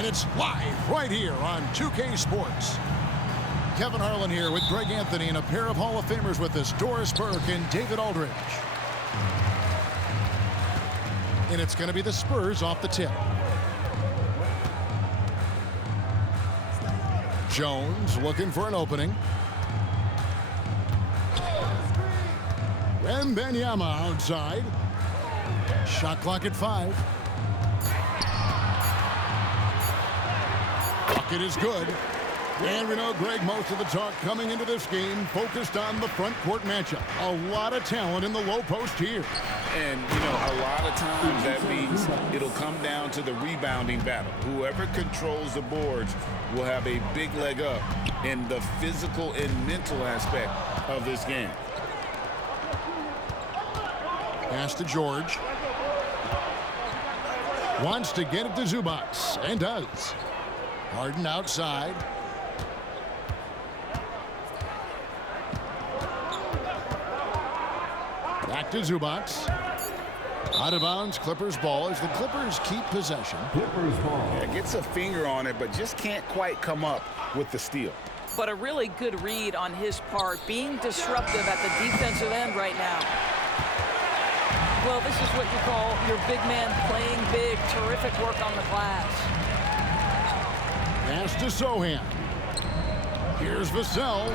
And it's live right here on 2K Sports. Kevin Harlan here with Greg Anthony and a pair of Hall of Famers with us, Doris Burke and David Aldridge. And it's going to be the Spurs off the tip. Jones looking for an opening. Wembanyama outside. Shot clock at 5. Bucket is good. And we know, Greg, most of the talk coming into this game focused on the front court matchup. A lot of talent in the low post here. And, you know, a lot of times that means it'll come down to the rebounding battle. Whoever controls the boards will have a big leg up in the physical and mental aspect of this game. Pass to George. Wants to get it to Zubac, and does. Harden outside. Back to Zubac. Out of bounds, Clippers ball as the Clippers keep possession. Clippers ball. Yeah, gets a finger on it, but just can't quite come up with the steal. But a really good read on his part, being disruptive at the defensive end right now. Well, this is what you call your big man playing big. Terrific work on the glass. Pass to Sohan. Here's Vassell.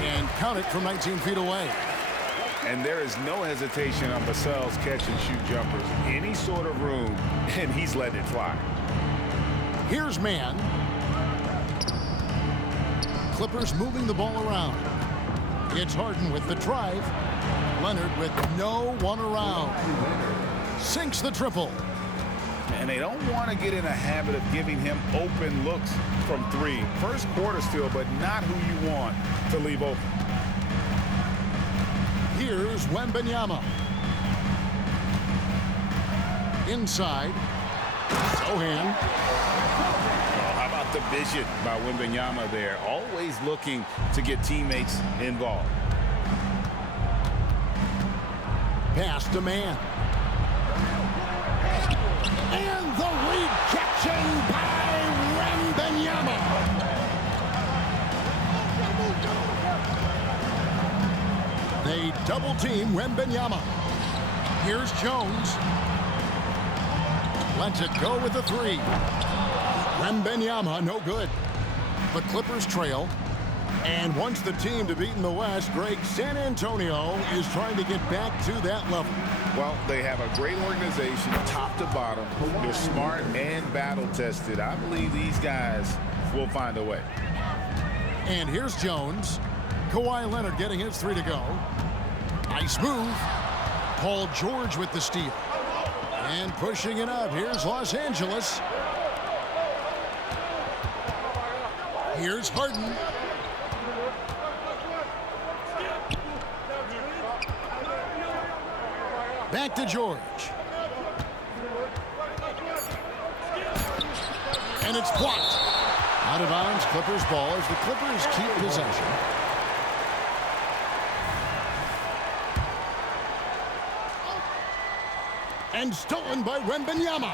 And count it from 19 feet away. And there is no hesitation on Vassell's catch-and-shoot jumpers. Any sort of room, and he's letting it fly. Here's Mann. Clippers moving the ball around. It's Harden with the drive. Leonard with no one around. Sinks the triple. And they don't want to get in a habit of giving him open looks from 3. First quarter still, but not who you want to leave open. Here's Wembanyama. Inside. Sohan. Oh, how about the vision by Wembanyama there? Always looking to get teammates involved. Pass to Mann. And the rejection by Wembanyama. They double team Wembanyama. Here's Jones. Lets it go with the 3. Wembanyama, no good. The Clippers trail. And wants the team to beat in the West, Greg, San Antonio is trying to get back to that level. Well, they have a great organization, top to bottom. They're smart and battle-tested. I believe these guys will find a way. And here's Jones. Kawhi Leonard getting his 3 to go. Nice move. Paul George with the steal. And pushing it up. Here's Los Angeles. Here's Harden. Back to George. And it's blocked. Out of bounds, Clippers ball as the Clippers keep possession. And stolen by Wembanyama.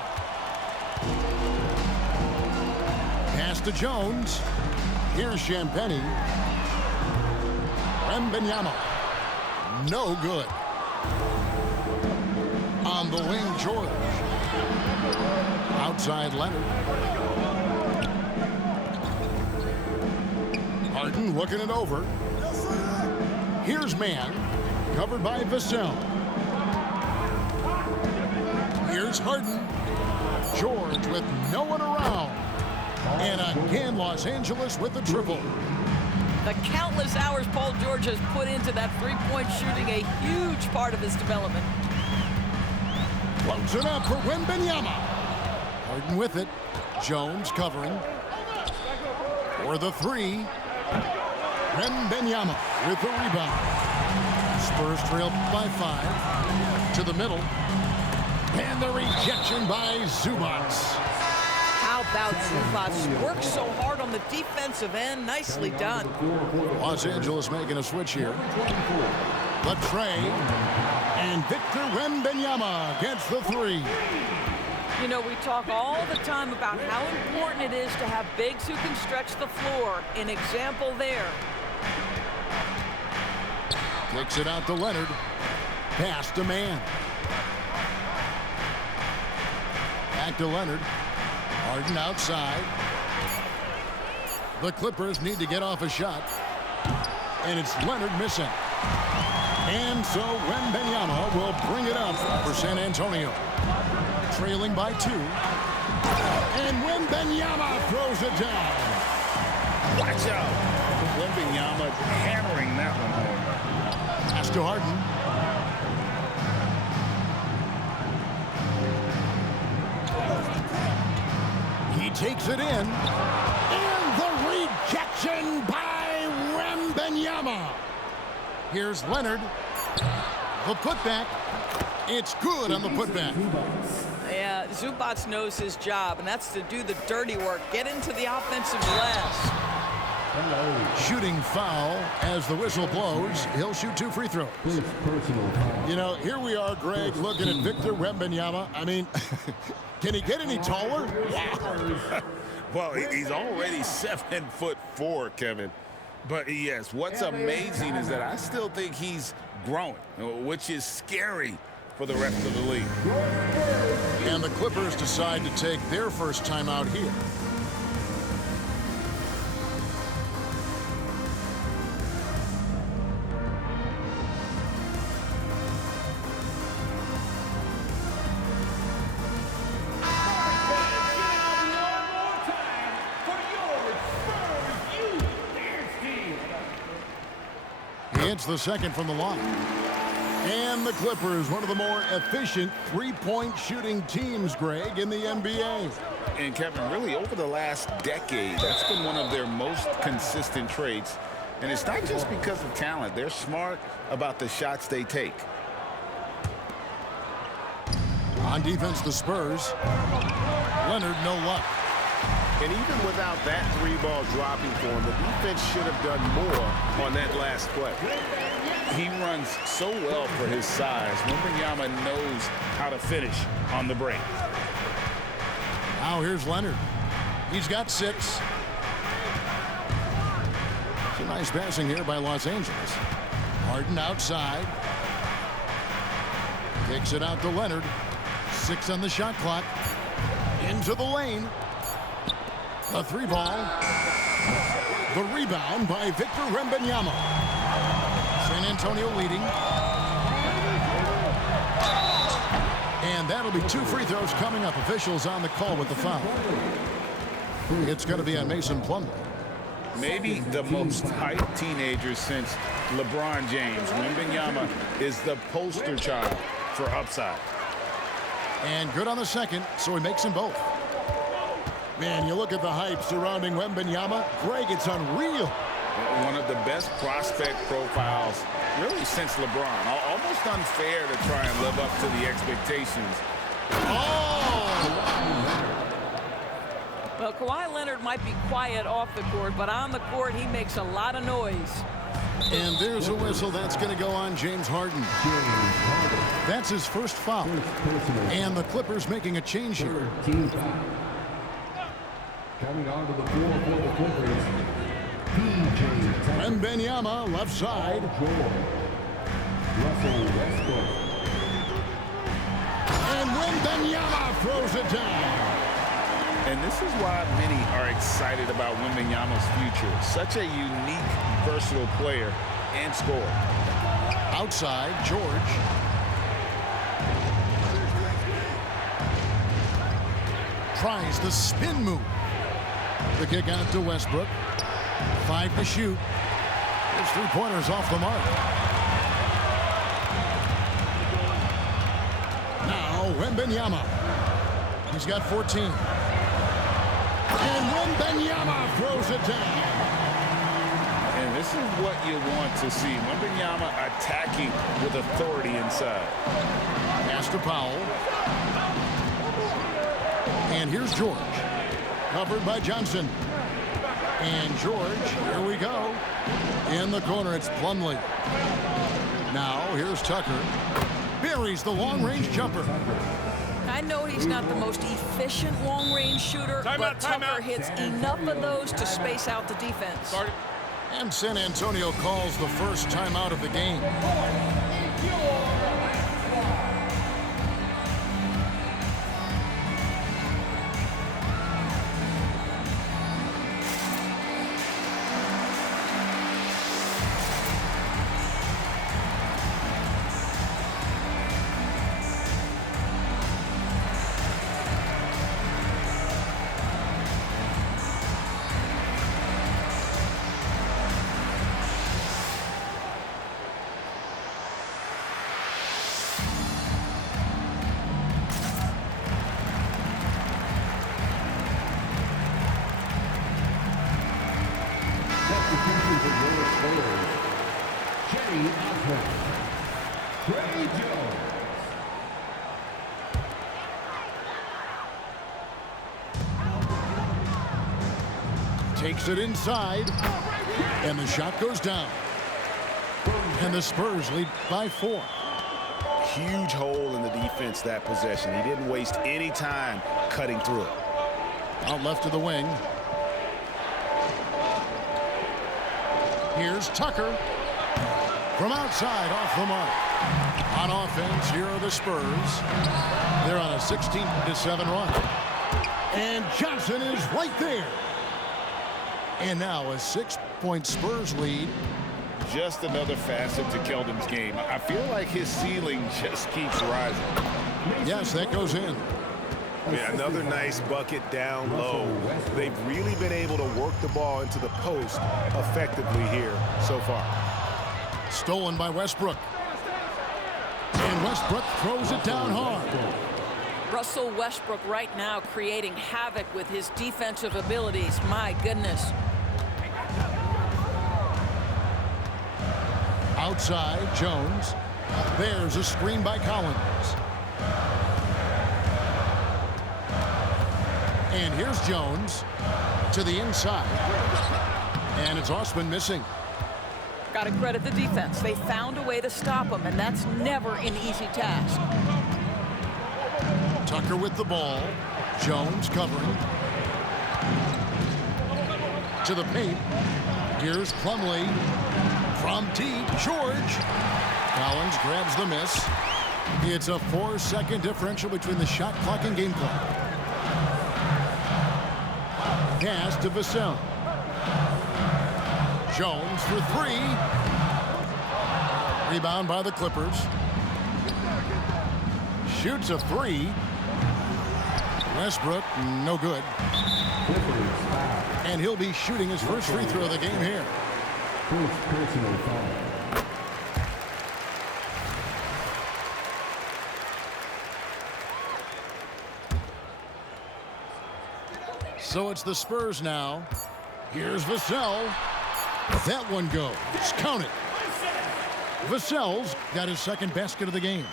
Pass to Jones. Here's Champagnie. Wembanyama. No good. On the wing, George. Outside, Leonard. Harden looking it over. Here's Mann. Covered by Vassell. Here's Harden. George with no one around. And again, Los Angeles with the triple. The countless hours Paul George has put into that three-point shooting, a huge part of his development. Floats it up for Wembanyama. Harden with it. Jones covering. For the 3. Wembanyama with the rebound. Spurs trail by 5. To the middle. And the rejection by Zubac. How about Zubac? Works so hard on the defensive end. Nicely done. Los Angeles making a switch here. Latrey. And Victor Wembanyama gets the 3. You know, we talk all the time about how important it is to have bigs who can stretch the floor. An example there. Kicks it out to Leonard. Pass to man. Back to Leonard. Harden outside. The Clippers need to get off a shot. And it's Leonard missing. And so Wembanyama will bring it up for San Antonio. Trailing by 2. And Wembanyama throws it down. Watch out. Wembanyama hammering that one home. Pass to Harden. He takes it in. And the rejection by Wembanyama. Here's Leonard. The putback. It's good on the putback. Yeah, Zubac knows his job, and that's to do the dirty work. Get into the offensive glass. Shooting foul as the whistle blows. He'll shoot 2 free throws. You know, here we are, Greg, looking at Victor Wembanyama. I mean, can he get any taller? Wow. Well, he's already 7'4", Kevin. But yes, what's amazing is that I still think he's growing, which is scary for the rest of the league. And the Clippers decide to take their first timeout here. Hits the second from the line. And the Clippers, one of the more efficient three-point shooting teams, Greg, in the NBA. And Kevin, really over the last decade, that's been one of their most consistent traits. And it's not just because of talent. They're smart about the shots they take. On defense, the Spurs. Leonard, no luck. And even without that 3-ball dropping for him, the defense should have done more on that last play. He runs so well for his size. Wembanyama knows how to finish on the break. Now here's Leonard. He's got 6. Some nice passing here by Los Angeles. Harden outside. Kicks it out to Leonard. 6 on the shot clock. Into the lane. A 3-ball. The rebound by Victor Wembanyama. San Antonio leading. And that'll be 2 free throws coming up. Officials on the call with the foul. It's going to be on Mason Plumlee. Maybe the most hyped teenager since LeBron James. Wembanyama is the poster child for upside. And good on the second, so he makes them both. Man, you look at the hype surrounding Wembanyama. Greg, it's unreal. One of the best prospect profiles really since LeBron. Almost unfair to try and live up to the expectations. Oh! Well, Kawhi Leonard might be quiet off the court, but on the court, he makes a lot of noise. And there's a whistle that's going to go on James Harden. That's his first foul. And the Clippers making a change here. Coming onto the floor for the Clippers, Wembanyama left side. Russell Westbrook. And Wembanyama throws it down. And this is why many are excited about Wembanyama's future. Such a unique, versatile player and scorer. Outside, George. Tries the spin move. The kick out to Westbrook. 5 to shoot. His 3-pointers off the mark. Now Wembanyama. He's got 14. And Wembanyama throws it down. And this is what you want to see. Wembanyama attacking with authority inside. Pass to Powell. And here's George. Covered by Johnson. And George, here we go. In the corner, it's Plumlee. Now, here's Tucker. Buries the long-range jumper. I know he's not the most efficient long-range shooter, but Tucker hits enough of those to space out the defense. And San Antonio calls the first timeout of the game. Takes it inside, and the shot goes down. And the Spurs lead by 4. Huge hole in the defense that possession. He didn't waste any time cutting through it. Out left of the wing. Here's Tucker. From outside, off the mark. On offense, here are the Spurs. They're on a 16-7 run. And Johnson is right there. And now a 6-point Spurs lead. Just another facet to Keldon's game. I feel like his ceiling just keeps rising. Yes, that goes in. Yeah, another nice bucket down low. They've really been able to work the ball into the post effectively here so far. Stolen by Westbrook. And Westbrook throws it down hard. Russell Westbrook right now creating havoc with his defensive abilities. My goodness. Outside, Jones. There's a screen by Collins. And here's Jones to the inside. And it's Osman missing. Got to credit the defense. They found a way to stop him, and that's never an easy task. Tucker with the ball. Jones covering. To the paint. Here's Plumlee. From deep, George. Collins grabs the miss. It's a 4-second differential between the shot clock and game clock. Pass to Vassell. Jones for 3. Rebound by the Clippers. Shoots a 3. Westbrook, no good. And he'll be shooting his first free throw of the game here. First personal foul. So it's the Spurs now. Here's Vassell. That one goes. Count it. Vassell's got his second basket of the game.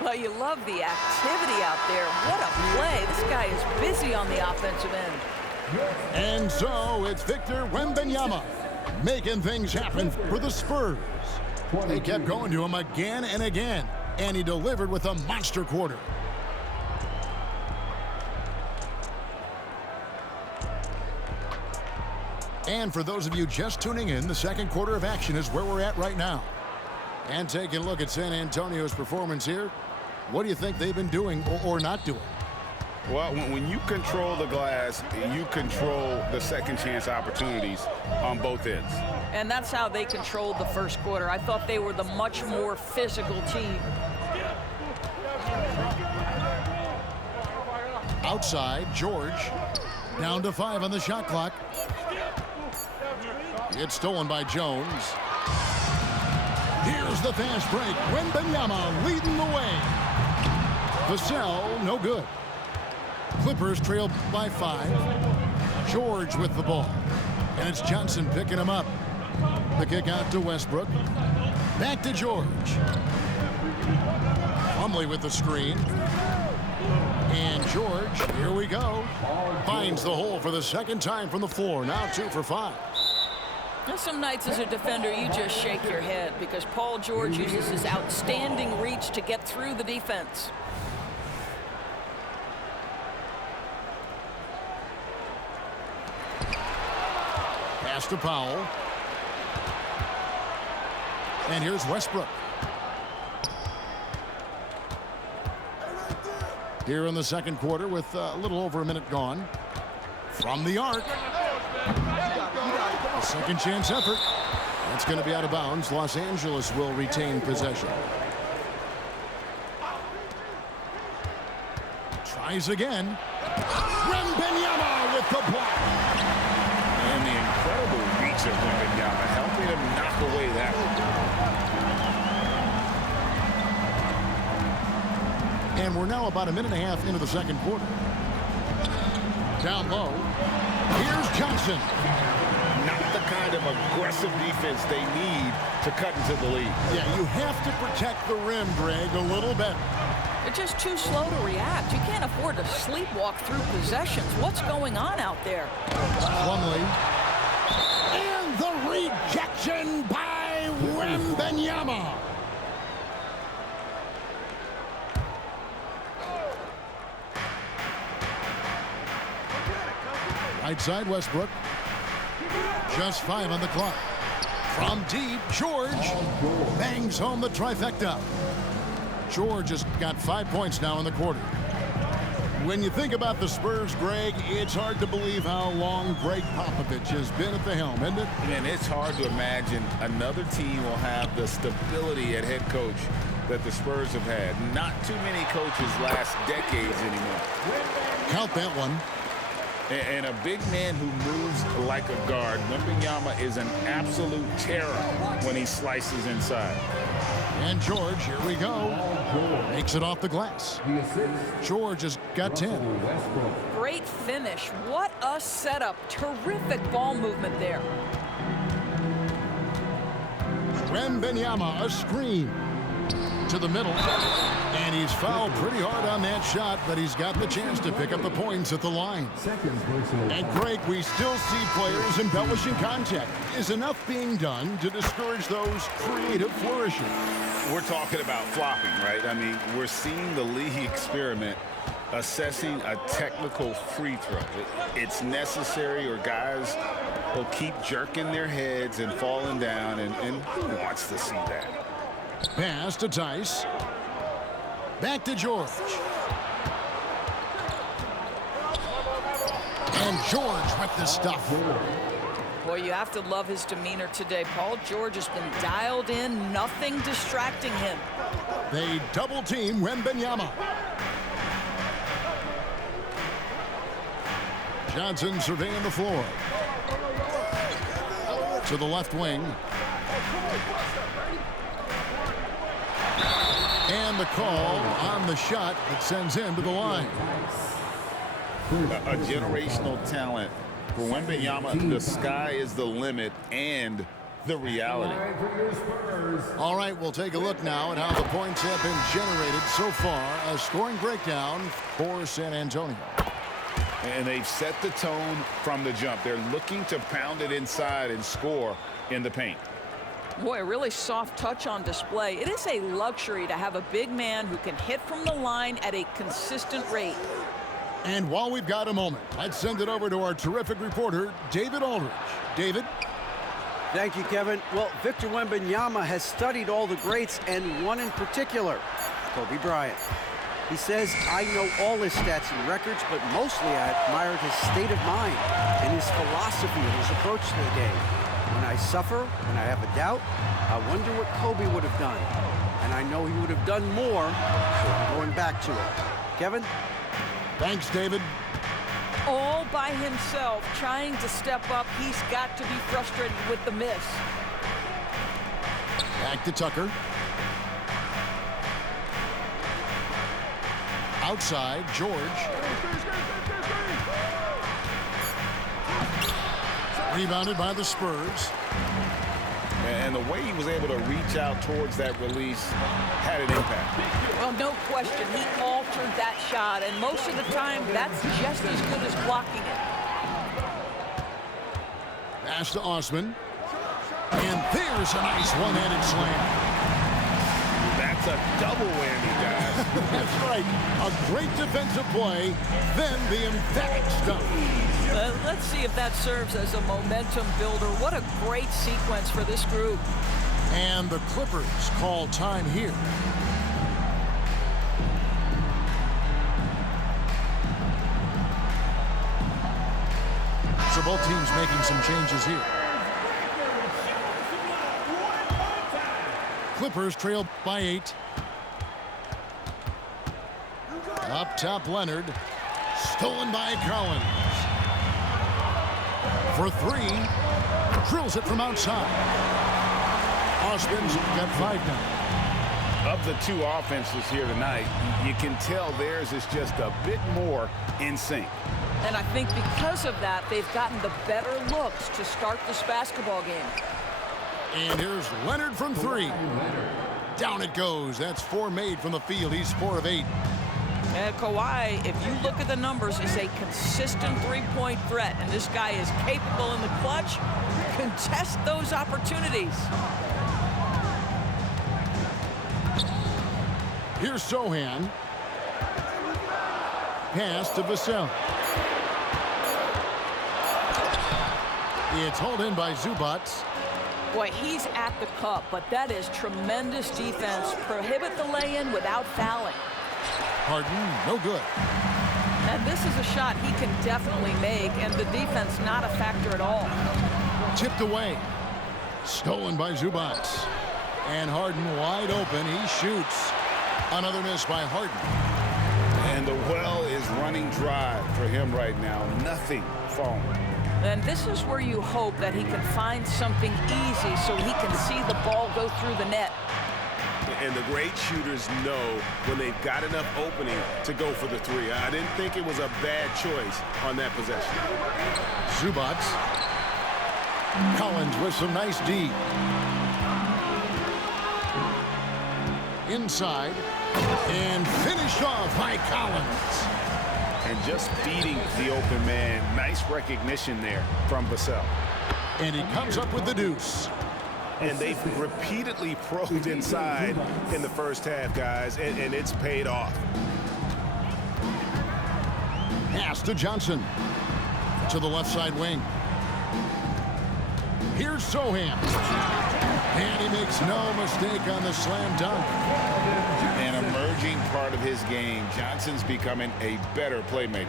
Well, you love the activity out there. What a play. This guy is busy on the offensive end. And so it's Victor Wembanyama making things happen for the Spurs. They kept going to him again and again, and he delivered with a monster quarter. And for those of you just tuning in, the second quarter of action is where we're at right now. And taking a look at San Antonio's performance here, what do you think they've been doing or not doing? Well, when you control the glass, you control the second chance opportunities on both ends. And that's how they controlled the first quarter. I thought they were the much more physical team. Outside, George. Down to 5 on the shot clock. It's stolen by Jones. Here's the fast break. Wembanyama leading the way. Vassell, no good. Clippers trail by 5. George with the ball. And it's Johnson picking him up. The kick out to Westbrook. Back to George. Plumlee with the screen. And George, here we go. Finds the hole for the second time from the floor. Now 2 for 5. Now, some nights as a defender, you just shake your head because Paul George uses his outstanding reach to get through the defense. Pass to Powell. And here's Westbrook. Here in the second quarter with a little over a minute gone. From the arc. A second chance effort. That's going to be out of bounds. Los Angeles will retain possession. Tries again. Wembanyama with the block. And the incredible reach of Wembanyama, helping him knock away that one. And we're now about a minute and a half into the second quarter. Down low. Here's Johnson. Not the kind of aggressive defense they need to cut into the lead. Yeah, you have to protect the rim, Greg, a little better. They're just too slow to react. You can't afford to sleepwalk through possessions. What's going on out there? Plumlee. And the rejection by Wembanyama. Right side, Westbrook. Just 5 on the clock. From deep, George bangs home the trifecta. George has got 5 points now in the quarter. When you think about the Spurs, Greg, it's hard to believe how long Greg Popovich has been at the helm, isn't it? And it's hard to imagine another team will have the stability at head coach that the Spurs have had. Not too many coaches last decades anymore. Count that one. And a big man who moves like a guard. Wembanyama is an absolute terror when he slices inside. And George, here we go. Makes it off the glass. George has got 10. Great finish. What a setup. Terrific ball movement there. Wembanyama, a screen to the middle. And he's fouled pretty hard on that shot, but he's got the chance to pick up the points at the line. And Greg, we still see players embellishing contact. Is enough being done to discourage those creative flourishes? We're talking about flopping, right? I mean, we're seeing the league experiment assessing a technical free throw. It's necessary, or guys will keep jerking their heads and falling down, and who wants to see that? Pass to Tice. Back to George. And George with the stuff. Boy, you have to love his demeanor today. Paul George has been dialed in, nothing distracting him. They double team Wembanyama. Johnson surveying the floor. To the left wing. And the call on the shot that sends him to the line. A generational talent for Wembanyama. The sky is the limit and the reality. All right, we'll take a look now at how the points have been generated so far. A scoring breakdown for San Antonio. And they've set the tone from the jump. They're looking to pound it inside and score in the paint. Boy, a really soft touch on display. It is a luxury to have a big man who can hit from the line at a consistent rate. And while we've got a moment, let's send it over to our terrific reporter, David Aldridge. David? Thank you, Kevin. Well, Victor Wembanyama has studied all the greats, and one in particular, Kobe Bryant. He says, I know all his stats and records, but mostly I admired his state of mind and his philosophy and his approach to the game. When I suffer, when I have a doubt, I wonder what Kobe would have done. And I know he would have done more, so I'm going back to it. Kevin? Thanks, David. All by himself, trying to step up. He's got to be frustrated with the miss. Back to Tucker. Outside, George. Rebounded by the Spurs. And the way he was able to reach out towards that release had an impact. Well, no question, he altered that shot, and most of the time, that's just as good as blocking it. Pass to Osman. And there's a nice one-handed slam. That's a double whammy, guys. That's right. A great defensive play, then the emphatic stuff. Let's Let's see if that serves as a momentum builder. What a great sequence for this group. And the Clippers call time here. So both teams making some changes here. Clippers trail by 8. Up top, Leonard. Stolen by Collins. For 3. Drills it from outside. Osman's got 5 now. Of the two offenses here tonight, you can tell theirs is just a bit more in sync. And I think because of that, they've gotten the better looks to start this basketball game. And here's Leonard from 3. Down it goes. That's 4 made from the field. He's 4 of 8. And Kawhi, if you look at the numbers, is a consistent three-point threat. And this guy is capable in the clutch. Contest those opportunities. Here's Sohan. Pass to Vassell. It's hauled in by Zubac. Boy, he's at the cup, but that is tremendous defense. Prohibit the lay-in without fouling. Harden, no good. And this is a shot he can definitely make, and the defense not a factor at all. Tipped away. Stolen by Zubac. And Harden wide open. He shoots. Another miss by Harden. And the well is running dry for him right now. Nothing falling. And this is where you hope that he can find something easy so he can see the ball go through the net. And the great shooters know when they've got enough opening to go for the 3. I didn't think it was a bad choice on that possession. Zubac. Collins with some nice D. Inside. And finished off by Collins. And just beating the open man. Nice recognition there from Vassell. And he comes up with the deuce. And they've repeatedly probed inside in the first half, guys, and it's paid off. Pass to Johnson. To the left side wing. Here's Sohan. And he makes no mistake on the slam dunk. An emerging part of his game. Johnson's becoming a better playmaker.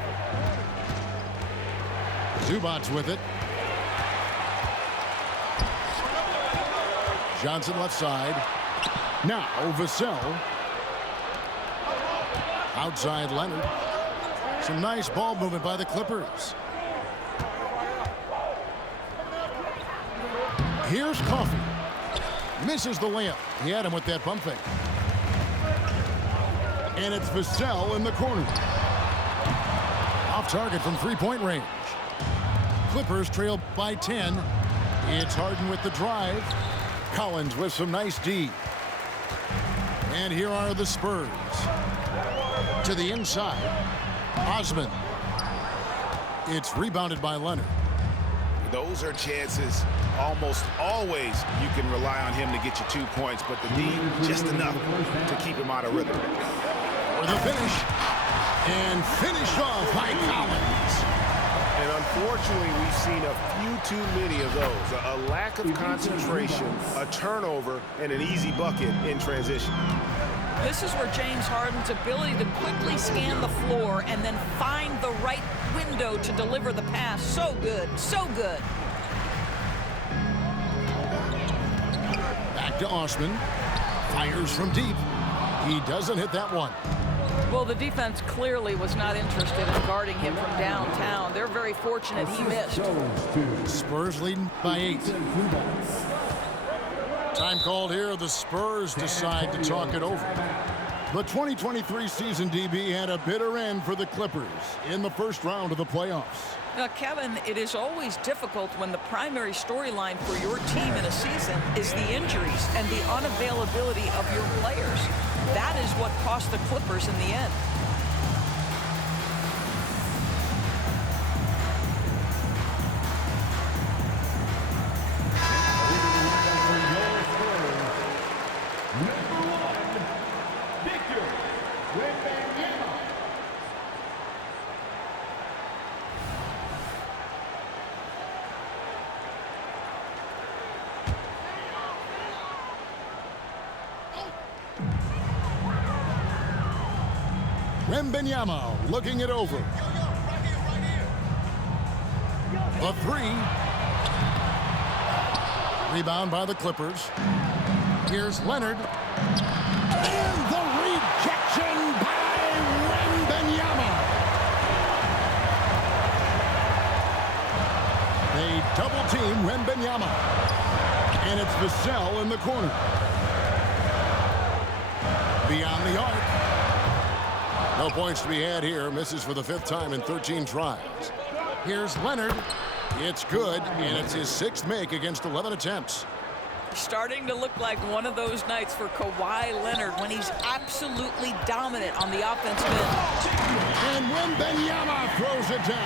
Zubac with it. Johnson left side. Now Vassell. Outside Leonard. Some nice ball movement by the Clippers. Here's Coffey. Misses the layup. He had him with that bump fake. And it's Vassell in the corner. Off target from three-point range. Clippers trail by 10. It's Harden with the drive. Collins with some nice D. And here are the Spurs. To the inside. Osman. It's rebounded by Leonard. Those are chances. Almost always you can rely on him to get you 2 points, but the D just enough to keep him out of rhythm. For the finish. And finished off by Collins. And unfortunately, we've seen a few too many of those. A lack of concentration, a turnover, and an easy bucket in transition. This is where James Harden's ability to quickly scan the floor and then find the right window to deliver the pass. So good, so good. Back to Osman. Fires from deep. He doesn't hit that one. Well, the defense clearly was not interested in guarding him from downtown. They're very fortunate he missed. Spurs leading by 8. Time called here. The Spurs decide to talk it over. The 2023 season, DB, had a bitter end for the Clippers in the first round of the playoffs. Now, Kevin, it is always difficult when the primary storyline for your team in a season is the injuries and the unavailability of your players. That is what cost the Clippers in the end. Wembanyama looking it over. The three. Rebound by the Clippers. Here's Leonard. And the rejection by Wembanyama. They double team Wembanyama. And it's Vassell in the corner. Beyond the arc. No points to be had here. Misses for the 5th time in 13 tries. Here's Leonard. It's good, and it's his 6th make against 11 attempts. Starting to look like one of those nights for Kawhi Leonard when he's absolutely dominant on the offensive end. And Wembanyama throws it down.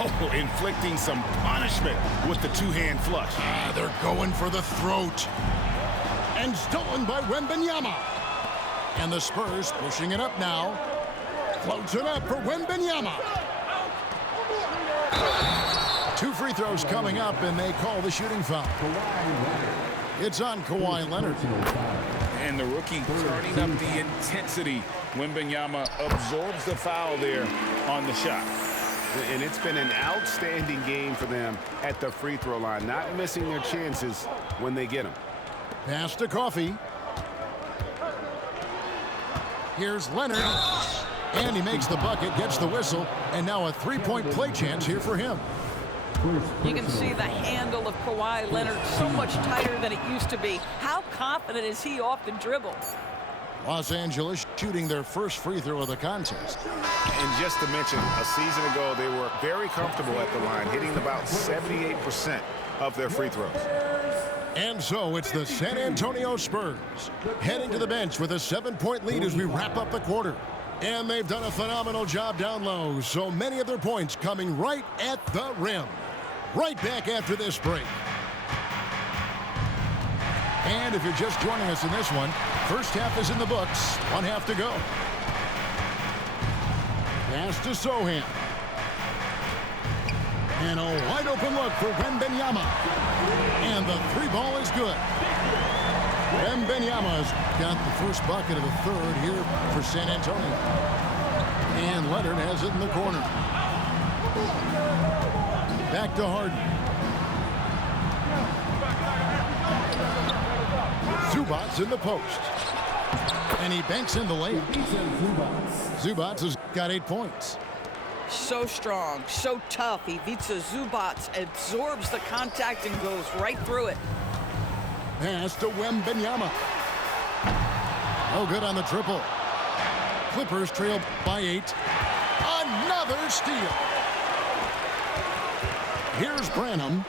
Oh, inflicting some punishment with the two-hand flush. They're going for the throat. And stolen by Wembanyama. And the Spurs pushing it up now. Floats it up for Wembanyama. 2 free throws coming up, and they call the shooting foul. It's on Kawhi Leonard. And the rookie turning up the intensity. Wembanyama absorbs the foul there on the shot. And it's been an outstanding game for them at the free throw line, not missing their chances when they get them. Pass to Coffey. Here's Leonard. And he makes the bucket, gets the whistle, and now a 3-point play chance here for him. You can see the handle of Kawhi Leonard so much tighter than it used to be. How confident is he off the dribble? Los Angeles shooting their first free throw of the contest. And just to mention, a season ago, they were very comfortable at the line, hitting about 78% of their free throws. And so it's the San Antonio Spurs heading to the bench with a 7-point lead as we wrap up the quarter. And they've done a phenomenal job down low, so many of their points coming right at the rim. Right back after this break. And if you're just joining us in this one, first half is in the books, 1 half to go. Pass to Sohan. And a wide open look for Wembanyama. And the 3 ball is good. Wembanyama's got the first bucket of the 3rd here for San Antonio. And Leonard has it in the corner. Back to Harden. Zubats in the post. And he banks in the layup. Zubats has got 8 points. So strong, so tough. Ivica Zubats absorbs the contact and goes right through it. Pass to Wembanyama. No good on the triple. Clippers trail by 8. Another steal. Here's Branham.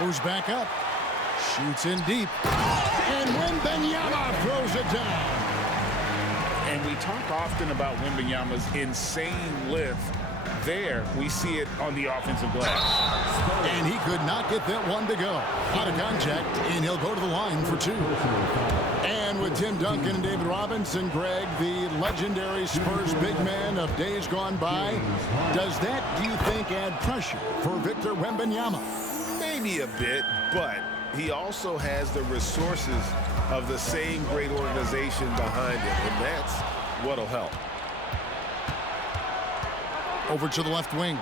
Goes back up. Shoots in deep. And Wembanyama throws it down. And we talk often about Wembanyama's insane lift. There, we see it on the offensive glass. And he could not get that one to go. Out of contact, and he'll go to the line for 2. And with Tim Duncan and David Robinson, Greg, the legendary Spurs big man of days gone by, does that, do you think, add pressure for Victor Wembanyama? Maybe a bit, but he also has the resources of the same great organization behind him, and that's what'll help. Over to the left wing.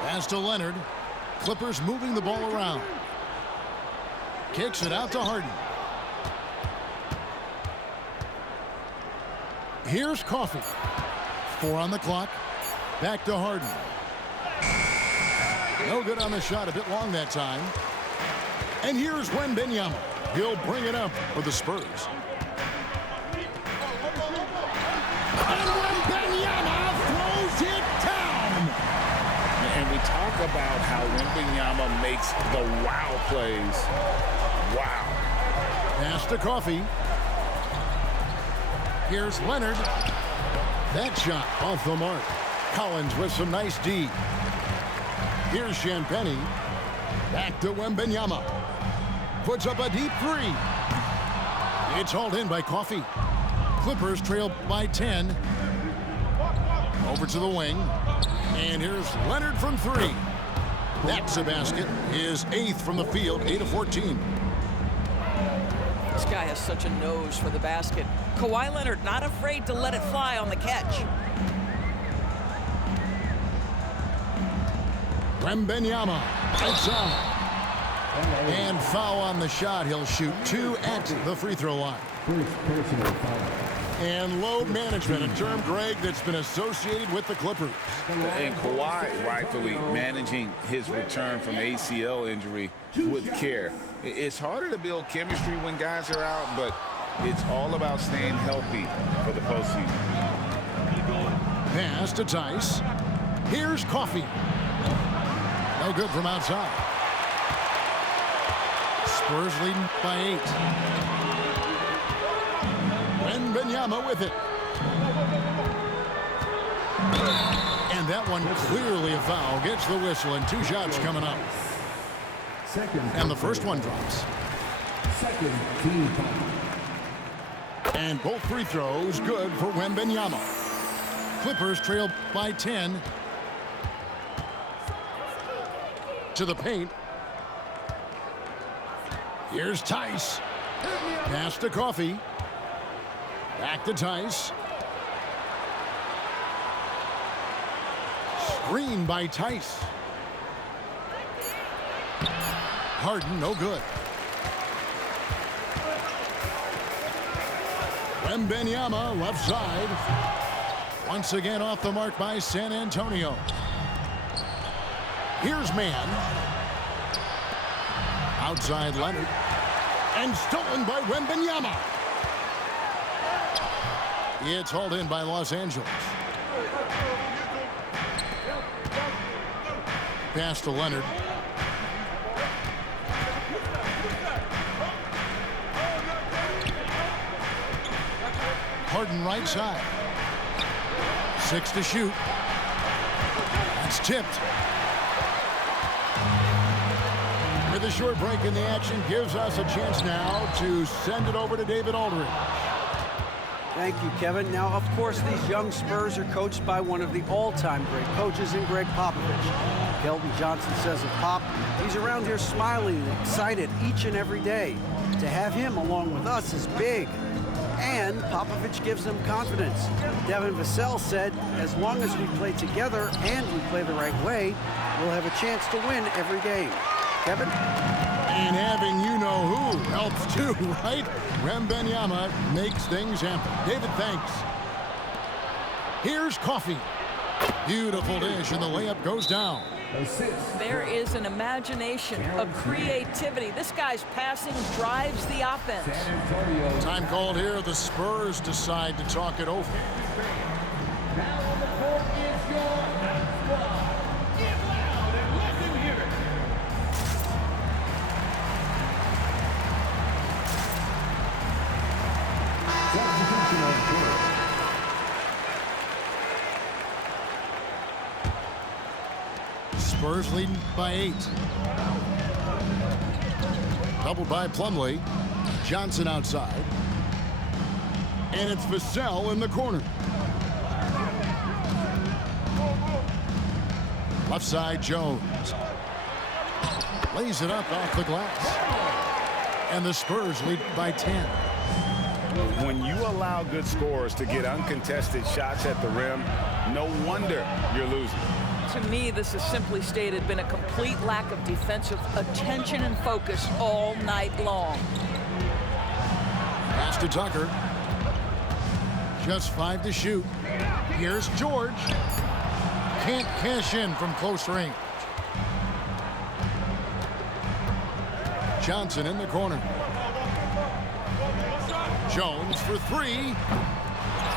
Pass to Leonard. Clippers moving the ball around. Kicks it out to Harden. Here's Coffey. 4 on the clock. Back to Harden. No good on the shot. A bit long that time. And here's Wembanyama. He'll bring it up for the Spurs. And Wembanyama throws it down. And we talk about how Wembanyama makes the wow plays. Wow. Pass to Coffey. Here's Leonard. That shot off the mark. Collins with some nice D. Here's Champagnie. Back to Wembanyama. Puts up a deep 3. It's hauled in by Coffey. Clippers trail by 10. Over to the wing. And here's Leonard from 3. That's a basket. His 8th from the field, 8 of 14. This guy has such a nose for the basket. Kawhi Leonard not afraid to let it fly on the catch. Wembanyama outside. And foul on the shot. He'll shoot 2 at the free throw line. First personal foul. And load management, a term, Greg, that's been associated with the Clippers. And Kawhi rightfully managing his return from ACL injury with care. It's harder to build chemistry when guys are out, but it's all about staying healthy for the postseason. Pass to Tice. Here's Coffey. No good from outside. Spurs leading by 8. Wembanyama with it. And that one clearly a foul. Gets the whistle and 2 shots coming up. And the first one drops. Second team foul. And both free throws good for Wembanyama. Clippers trail by 10. To the paint. Here's Tice. Pass to Coffey. Back to Tice. Screen by Tice. Harden, no good. Wembanyama, left side. Once again off the mark by San Antonio. Here's Mann. Outside Leonard. And stolen by Wembanyama. It's hauled in by Los Angeles. Pass to Leonard. Harden right side. 6 to shoot. It's tipped. With a short break in the action, gives us a chance now to send it over to David Aldridge. Thank you, Kevin. Now, of course, these young Spurs are coached by one of the all-time great coaches in Greg Popovich. Keldon Johnson says of Pop, he's around here smiling and excited each and every day. To have him along with us is big. And Popovich gives them confidence. Devin Vassell said, as long as we play together and we play the right way, we'll have a chance to win every game. Kevin? And having you-know-who helps too, right? Wembanyama makes things happen. David, thanks. Here's Coffey. Beautiful dish, and the layup goes down. There is an imagination, a creativity. This guy's passing drives the offense. Time called here. The Spurs decide to talk it over. Now on the court is your squad. Get loud and let them hear it. Substitution on court. Spurs leading by 8. Doubled by Plumlee. Johnson outside. And it's Vassell in the corner. Left side, Jones. Lays it up off the glass. And the Spurs lead by 10. When you allow good scorers to get uncontested shots at the rim, no wonder you're losing. To me, this has simply stated been a complete lack of defensive attention and focus all night long. Pass to Tucker. Just 5 to shoot. Here's George. Can't cash in from close range. Johnson in the corner. Jones for 3.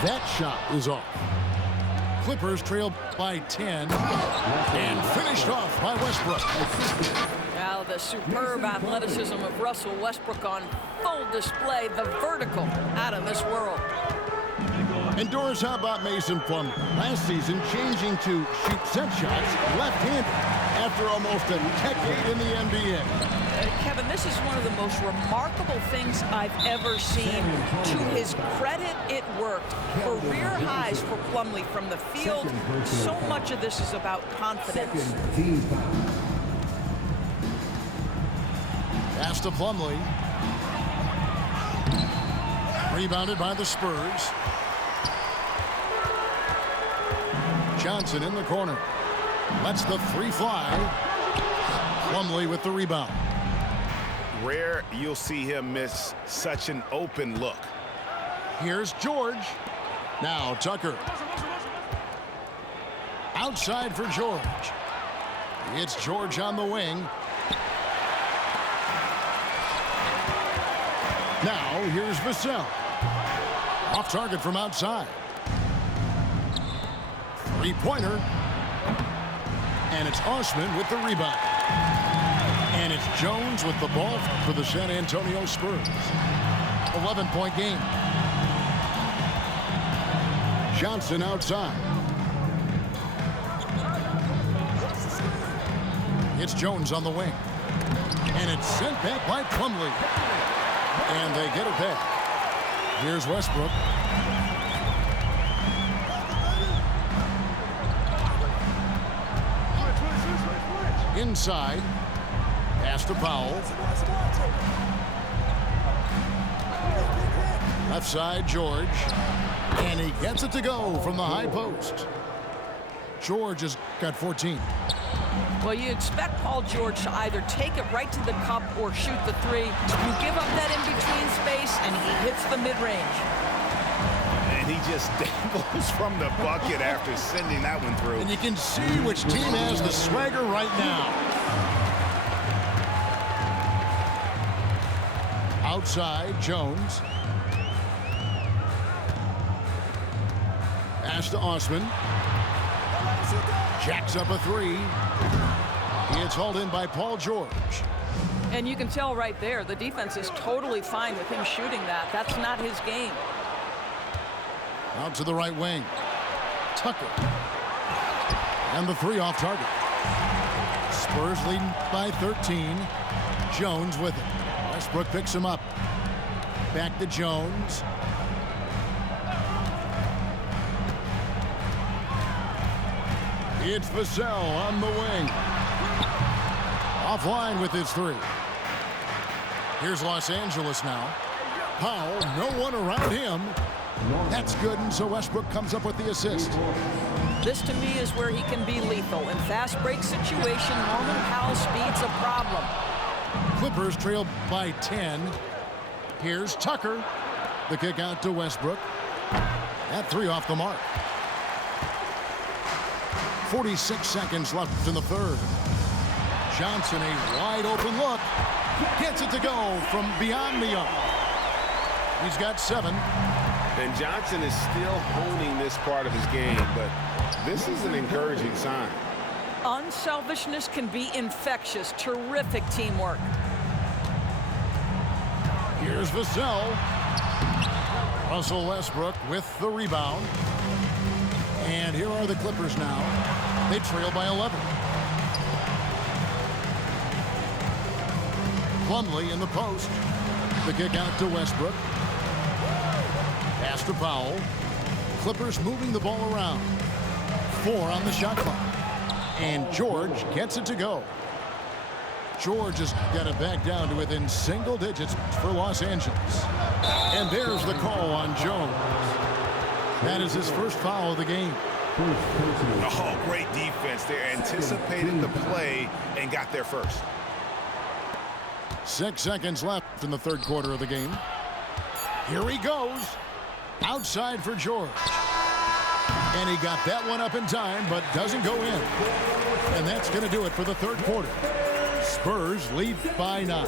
That shot is off. Clippers trailed by 10 and finished off by Westbrook. Now the superb athleticism of Russell Westbrook on full display. The vertical out of this world. And Doris, how about Mason Plumlee? Last season, changing to shoot set shots left-handed after almost a decade in the NBA. Kevin, this is one of the most remarkable things I've ever seen. To his credit, it worked. Career highs for Plumlee from the field. So much of this is about confidence. Pass to Plumlee. Rebounded by the Spurs. Johnson in the corner. Lets the three fly. Plumlee with the rebound. Rare you'll see him miss such an open look. Here's George. Now Tucker. Outside for George. It's George on the wing. Now here's Vassell. Off target from outside. Three-pointer. And it's Osman with the rebound. And it's Jones with the ball for the San Antonio Spurs. 11-point game. Johnson outside. It's Jones on the wing. And it's sent back by Plumlee. And they get it back. Here's Westbrook. Inside. Pass to Powell. Left side, George. And he gets it to go from the high post. George has got 14. Well, you expect Paul George to either take it right to the cup or shoot the three. You give up that in-between space, and he hits the mid-range. And he just dabbles from the bucket after sending that one through. And you can see which team has the swagger right now. Outside, Jones. Pass to Osman. Jacks up a three. It's hauled in by Paul George. And you can tell right there, the defense is totally fine with him shooting that. That's not his game. Out to the right wing. Tucker. And the three off target. Spurs leading by 13. Jones with it. Westbrook picks him up. Back to Jones. It's Vassell on the wing. Offline with his three. Here's Los Angeles now. Powell, no one around him. That's good, and so Westbrook comes up with the assist. This, to me, is where he can be lethal. In fast break situation, Norman Powell speed's a problem. Clippers trail by 10. Here's Tucker. The kick out to Westbrook. That three off the mark. 46 seconds left in the third. Johnson, a wide open look. Gets it to go from beyond the arc. He's got 7. And Johnson is still honing this part of his game, but this is an encouraging sign. Unselfishness can be infectious. Terrific teamwork. Here's Vassell. Russell Westbrook with the rebound. And here are the Clippers now. They trail by 11. Plumlee in the post. The kick out to Westbrook. Pass to Powell. Clippers moving the ball around. 4 on the shot clock. And George gets it to go. George has got it back down to within single digits for Los Angeles. And there's the call on Jones. That is his first foul of the game. Oh, great defense. They anticipated the play and got there first. 6 seconds left in the third quarter of the game. Here he goes. Outside for George. And he got that one up in time, but doesn't go in. And that's going to do it for the third quarter. Spurs lead by 9.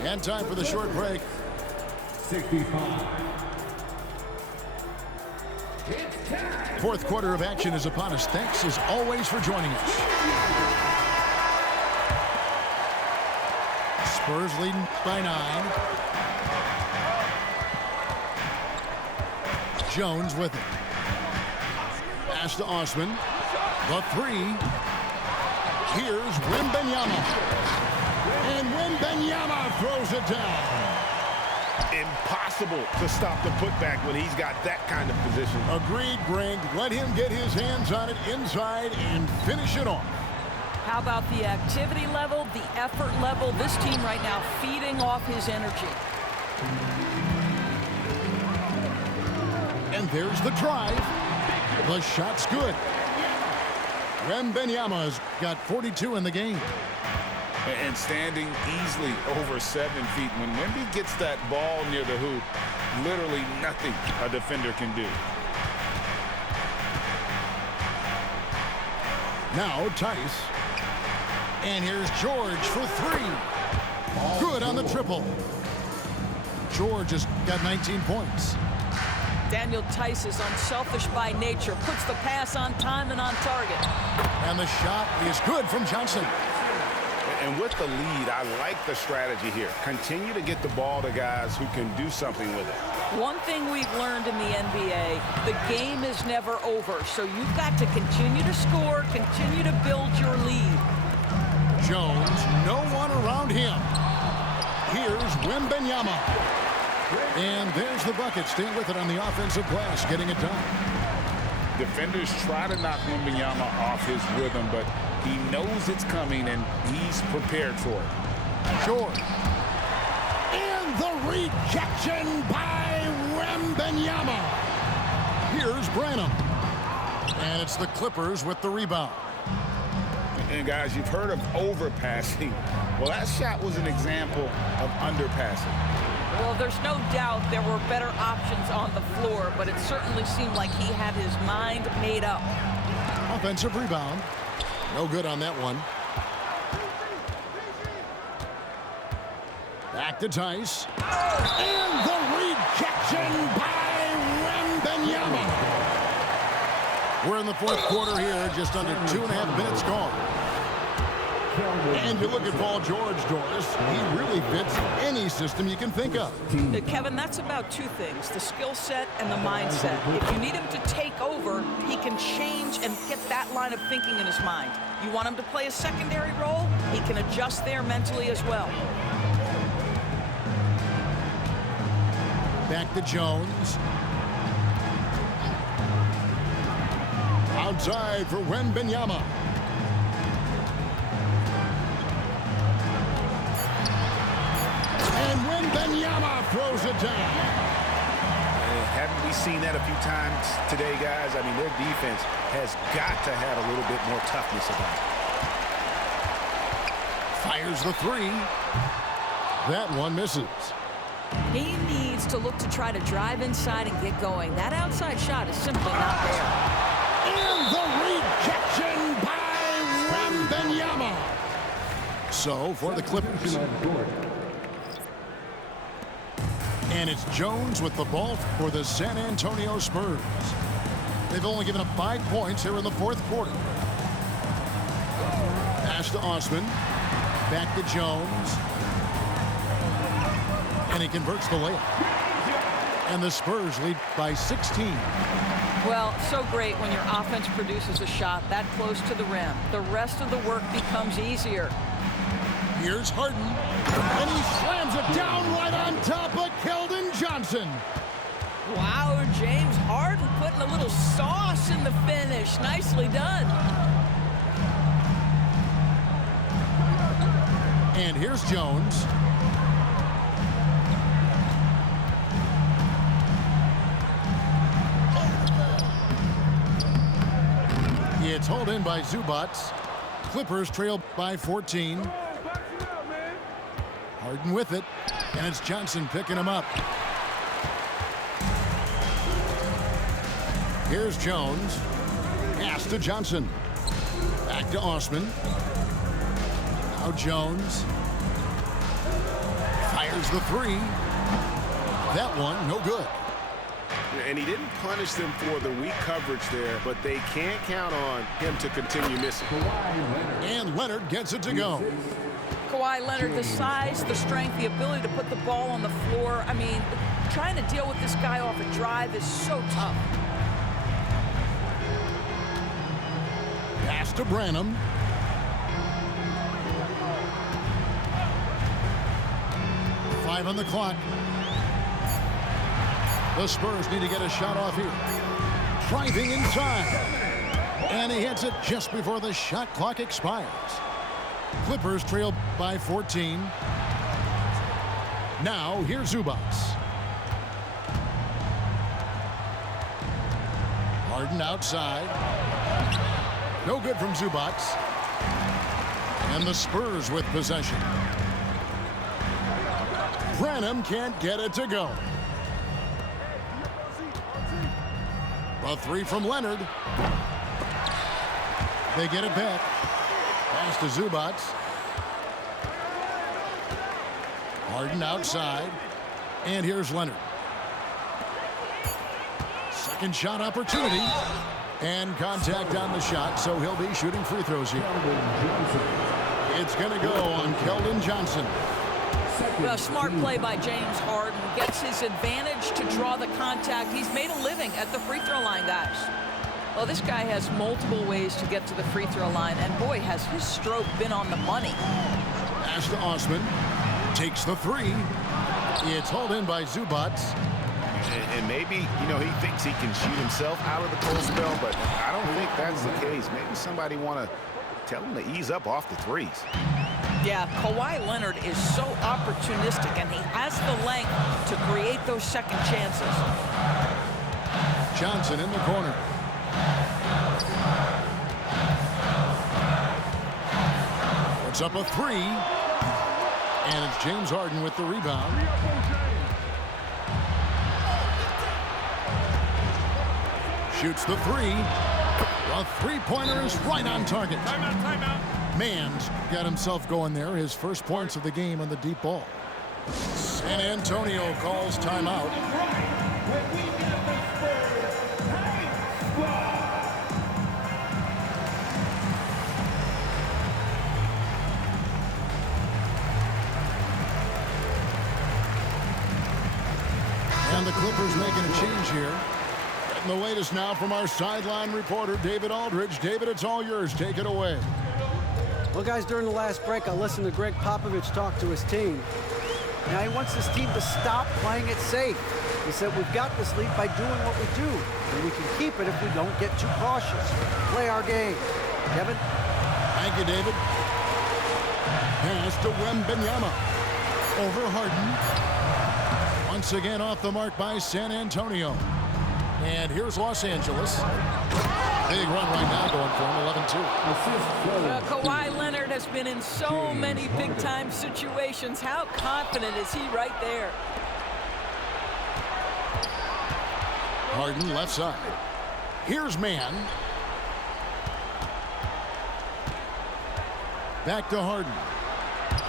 And time for the short break. 65. Fourth quarter of action is upon us. Thanks as always for joining us. Spurs leading by 9. Jones with it. Pass to Osman. The three. Here's Wembanyama. And Wembanyama throws it down. Impossible to stop the putback when he's got that kind of position. Agreed, Greg. Let him get his hands on it inside and finish it off. How about the activity level, the effort level? This team right now feeding off his energy. And there's the drive. The shot's good. Wembanyama's got 42 in the game. And standing easily over 7 feet. When Wemby gets that ball near the hoop, literally nothing a defender can do. Now Tice. And here's George for 3. Good on the triple. George has got 19 points. Daniel Tice is unselfish by nature, puts the pass on time and on target. And the shot is good from Johnson. And with the lead, I like the strategy here. Continue to get the ball to guys who can do something with it. One thing we've learned in the NBA, the game is never over. So you've got to continue to score, continue to build your lead. Jones, no one around him. Here's Wembanyama. And there's the bucket. Staying with it on the offensive glass, getting it done. Defenders try to knock Wembanyama off his rhythm, but he knows it's coming, and he's prepared for it. George. And the rejection by Wembanyama. Here's Branham. And it's the Clippers with the rebound. And guys, you've heard of overpassing. Well, that shot was an example of underpassing. Well, there's no doubt there were better options on the floor, but it certainly seemed like he had his mind made up. Offensive rebound. No good on that one. Back to Tice. And the rejection by Wembanyama. We're in the fourth quarter here, just under 2.5 minutes gone. And you look at Paul George, Doris, he really fits any system you can think of. Kevin, that's about 2 things, the skill set and the mindset. If you need him to take over, he can change and get that line of thinking in his mind. You want him to play a secondary role, he can adjust there mentally as well. Back to Jones. Outside for Wembanyama. And Wembanyama throws it down. Haven't we seen that a few times today, guys? I mean, their defense has got to have a little bit more toughness about it. Fires the 3. That one misses. He needs to look to try to drive inside and get going. That outside shot is simply not there. And the rejection by Wembanyama. So for the Clippers. And it's Jones with the ball for the San Antonio Spurs. They've only given up 5 points here in the fourth quarter. Pass to Osman. Back to Jones. And he converts the layup. And the Spurs lead by 16. Well, so great when your offense produces a shot that close to the rim. The rest of the work becomes easier. Here's Harden. And he slams it down right on top of Keldon Johnson. Wow, James Harden putting a little sauce in the finish. Nicely done. And here's Jones. It's hauled in by Zubac. Clippers trail by 14. Harden with it, and it's Johnson picking him up. Here's Jones. Pass to Johnson. Back to Osman. Now Jones. Fires the 3. That one, no good. And he didn't punish them for the weak coverage there, but they can't count on him to continue missing. And Leonard gets it to go. Kawhi Leonard, the size, the strength, the ability to put the ball on the floor. I mean, trying to deal with this guy off a drive is so tough. Pass to Branham. Five on the clock. The Spurs need to get a shot off here. Driving inside. And he hits it just before the shot clock expires. Clippers trail by 14. Now, here's Zubac. Harden outside. No good from Zubac. And the Spurs with possession. Branham can't get it to go. A three from Leonard. They get it back. Pass to Zubac. Harden outside. And here's Leonard. Second shot opportunity. And contact on the shot, so he'll be shooting free throws here. It's going to go on Keldon Johnson. A smart play by James Harden. Gets his advantage to draw the contact. He's made a living at the free throw line, guys. Well, this guy has multiple ways to get to the free throw line, and boy, has his stroke been on the money. Pass to Osman. Takes the three. It's hauled in by Zubac. And maybe, he thinks he can shoot himself out of the cold spell, but I don't think that's the case. Maybe somebody want to tell him to ease up off the threes. Yeah, Kawhi Leonard is so opportunistic, and he has the length to create those second chances. Johnson in the corner. Puts up a three. And it's James Harden with the rebound. Shoots the three. A three-pointer is right on target. Timeout. Mann's got himself going there. His first points of the game on the deep ball. San Antonio calls timeout. And the Clippers making a change here. Getting the latest now from our sideline reporter, David Aldridge. David, it's all yours. Take it away. Well, guys, during the last break, I listened to Greg Popovich talk to his team. Now, he wants this team to stop playing it safe. He said, we've got this lead by doing what we do, and we can keep it if we don't get too cautious. Play our game. Kevin? Thank you, David. Pass to Wembanyama. Over Harden. Once again off the mark by San Antonio. And here's Los Angeles. Big run right now going for him, 11-2. Kawhi Leonard has been in so many big-time situations. How confident is he right there? Harden left side. Here's Mann. Back to Harden.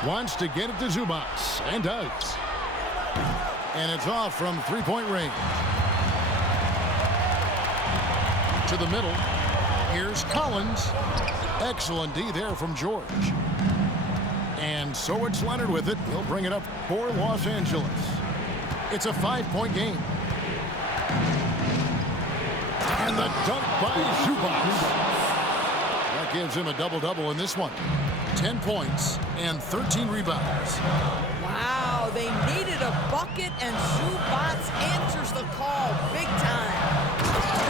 Wants to get it to Zubac. And does. And it's off from three-point range. To the middle. Here's Collins. Excellent D there from George. And so it's Leonard with it. He'll bring it up for Los Angeles. It's a 5-point game. And the dunk by Zubac. That gives him a double-double in this one. 10 points and 13 rebounds. Wow, they needed a bucket, and Zubac answers the call big time.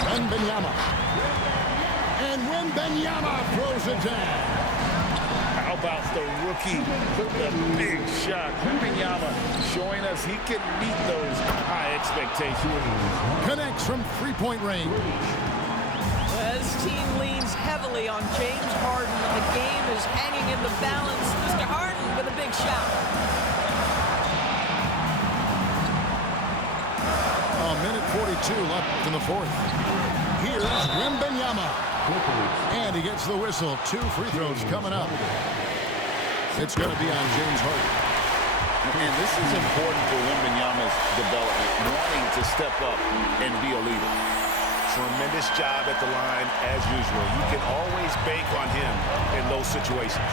Wembanyama. And Wembanyama throws it down. How about the rookie with the big shot? Wembanyama showing us he can meet those high expectations. Connects from three-point range. This team leans heavily on James Harden, and the game is hanging in the balance. Mr. Harden with a big shot. A minute 42 left in the fourth. Here's Wembanyama. And he gets the whistle. 2 free throws coming up. It's going to be on James Harden. And this is important for Wembanyama's development, wanting to step up and be a leader. Tremendous job at the line, as usual. You can always bank on him in those situations.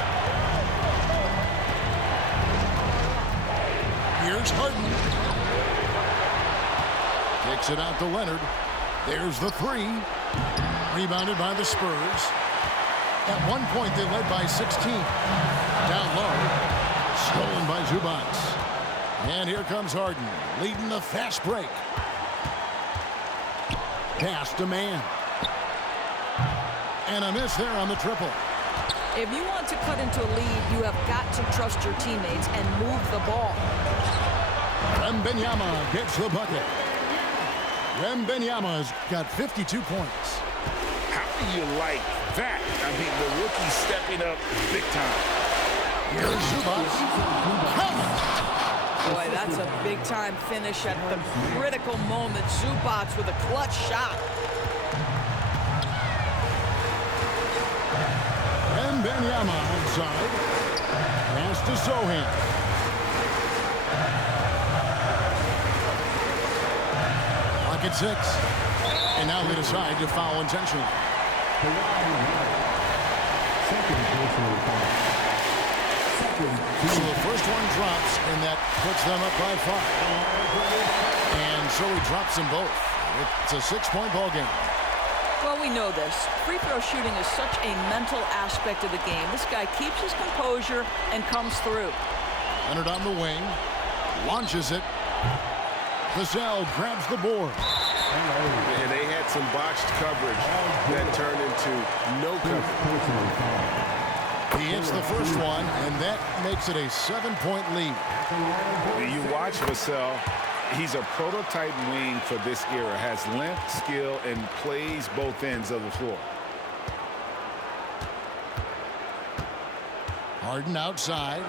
Here's Harden. Kicks it out to Leonard. There's the three. Rebounded by the Spurs. At one point, they led by 16. Down low. Stolen by Zubac. And here comes Harden, leading the fast break. Pass to Mann. And a miss there on the triple. If you want to cut into a lead, you have got to trust your teammates and move the ball. Wembanyama gets the bucket. Wembanyama's got 52 points. How do you like that? I mean, the rookie stepping up big time. Here's Zubac. Boy, that's a big-time finish at the critical moment. Zubac with a clutch shot. Wembanyama outside. Pass to Sohan. Clock at 6. And now they decide to foul intentionally. So the first one drops, and that puts them up by 5. And so he drops them both. It's a 6-point ball game. Well, we know this. Free throw shooting is such a mental aspect of the game. This guy keeps his composure and comes through. Leonard on the wing. Launches it. Vassell grabs the board. And they had some botched coverage that turned into no coverage. He hits the first one, and that makes it a 7-point lead. You watch Vassell. He's a prototype wing for this era. Has length, skill, and plays both ends of the floor. Harden outside.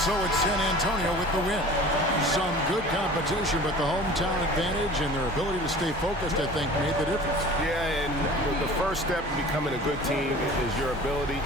So it's San Antonio with the win. Some good competition, but the hometown advantage and their ability to stay focused, I think, made the difference. Yeah, and the first step in becoming a good team is your ability